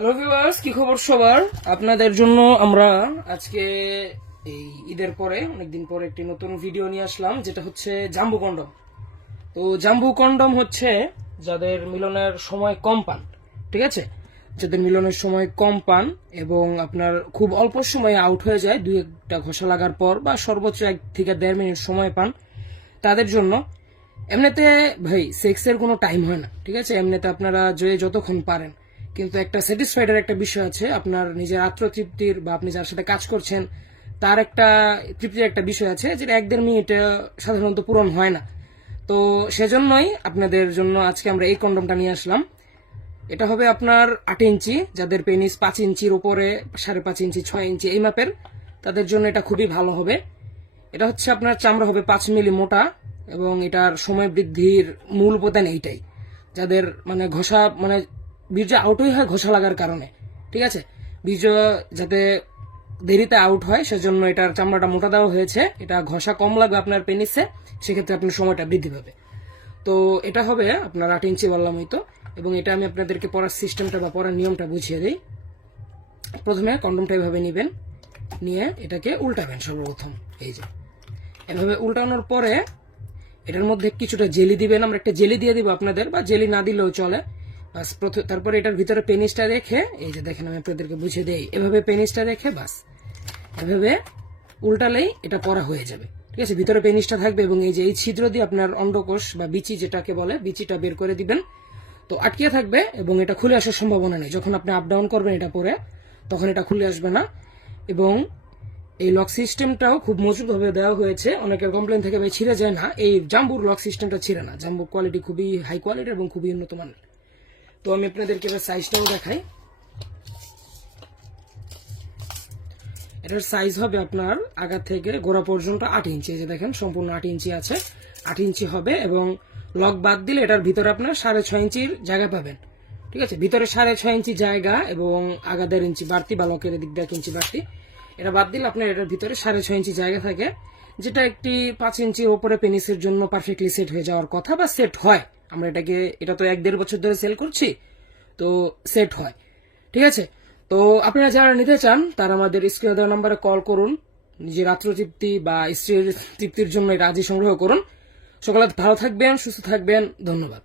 Hello viewers, কি খবর সবার? আপনাদের জন্য আমরা আজকে এই ঈদের পরে অনেকদিন পরে একটি নতুন ভিডিও নিয়ে আসলাম, যেটা হচ্ছে জাম্বু কন্ডম। তো জাম্বু কন্ডম হচ্ছে যাদের মিলনের সময় কম পান, ঠিক আছে, যাদের মিলনের সময় কম পান এবং আপনার খুব অল্প সময়ে আউট হয়ে যায়, দুই একটা ঘষা লাগার পর বা সর্বোচ্চ 1 থেকে 1.5 মিনিট সময় পান, তাদের জন্য। এমনিতে ভাই সেক্সের কোনো টাইম হয় না, ঠিক আছে, এমনিতে আপনারা যতক্ষণ পারেন, কিন্তু একটা স্যাটিসফাইডের একটা বিষয় আছে, আপনার নিজের আত্মতৃপ্তির বা আপনি যার সাথে কাজ করছেন তার একটা তৃপ্তির একটা বিষয় আছে, যেটা 1-1.5 মিনিটে সাধারণত পূরণ হয় না। তো সেজন্যই আপনাদের জন্য আজকে আমরা এই কন্ডমটা নিয়ে আসলাম। এটা হবে আপনার 8 ইঞ্চি, যাদের পেনিস 5 ইঞ্চির উপরে, 5.5 ইঞ্চি, 6 ইঞ্চি এই মাপের, তাদের জন্য এটা খুবই ভালো হবে। এটা হচ্ছে আপনার চামড়া হবে 5 মিলি মোটা এবং এটার সময় বৃদ্ধির মূল উপাদান এইটাই, যাদের মানে ঘষা মানে বীর্য আউটই হয় ঘষা লাগার কারণে, ঠিক আছে, বীর্য যাতে দেরিতে আউট হয় সেজন্য এটার চামড়াটা মোটা দেওয়া হয়েছে। এটা ঘষা কম লাগবে আপনার পেনিসে, সেক্ষেত্রে আপনার সময়টা বৃদ্ধি পাবে। তো এটা হবে আপনার 8 ইঞ্চি বললামই তো। এবং এটা আমি আপনাদেরকে পড়ার সিস্টেমটা বা পড়ার নিয়মটা বুঝিয়ে দিই। প্রথমে কন্ডমটা এভাবে নেবেন, নিয়ে এটাকে উল্টাবেন সর্বপ্রথম। এই যে এভাবে উল্টানোর পরে এটার মধ্যে কিছুটা জেলি দিবেন, আমরা একটা জেলি দিয়ে দিব আপনাদের, বা জেলি না দিলেও চলে। বাস তারপরে এটার ভিতরে পেনিসটা রেখে, এই যে দেখেন আমি আপনাদেরকে বুঝিয়ে দেই, এভাবে পেনিসটা রেখে বাস এভাবে উল্টালেই এটা পরা হয়ে যাবে, ঠিক আছে। ভিতরে পেনিসটা থাকবে এবং এই যে এই ছিদ্র দিয়ে আপনার অন্ডকোষ বা বিচি যেটাকে বলে, বিচিটা বের করে দিবেন। তো আটকে থাকবে এবং এটা খুলে আসার সম্ভাবনা নেই। যখন আপনি আপ ডাউন করবেন এটা পরে, তখন এটা খুলে আসবে না। এবং এই লক সিস্টেমটাও খুব মজবুতভাবে দেওয়া হয়েছে। অনেকের কমপ্লেন থেকে ভাই ছিঁড়ে যায় না, এই জাম্বুর লক সিস্টেমটা ছিঁড়ে না। জাম্বুর কোয়ালিটি খুবই হাই কোয়ালিটি এবং খুবই উন্নত মানের। তো আমি আপনাদেরকে এবার সাইজটাও দেখাই। এটার সাইজ হবে আপনার আগা থেকে গোড়া পর্যন্ত 8 ইঞ্চি। এই যে দেখেন সম্পূর্ণ 8 ইঞ্চি আছে, 8 ইঞ্চি হবে। এবং লক বাদ দিলে এটার ভিতরে আপনার 6.5 ইঞ্চির জায়গা পাবেন, ঠিক আছে। ভিতরে 6.5 ইঞ্চি জায়গা এবং আগা 1.5 ইঞ্চি বাড়তি বা লকের দিক 1 ইঞ্চি বাড়তি। এটা বাদ দিলে আপনার এটার ভিতরে 6.5 ইঞ্চি জায়গা থাকে, যেটা একটি 5 ইঞ্চির ওপরে পেনিসের জন্য পারফেক্টলি সেট হয়ে যাওয়ার কথা, বা সেট হয়। আমরা এটা তো 1-1.5 বছর ধরে সেল করছি, তো সেট হয়, ঠিক আছে। তো আপনারা যারা নিতে চান তারা আমাদের স্ক্রিনে দেওয়া নাম্বারে কল করুন, নিজের আত্মতৃপ্তি বা স্ত্রীর তৃপ্তির জন্য এটা আজই সংগ্রহ করুন। সকালে ভালো থাকবেন, সুস্থ থাকবেন, ধন্যবাদ।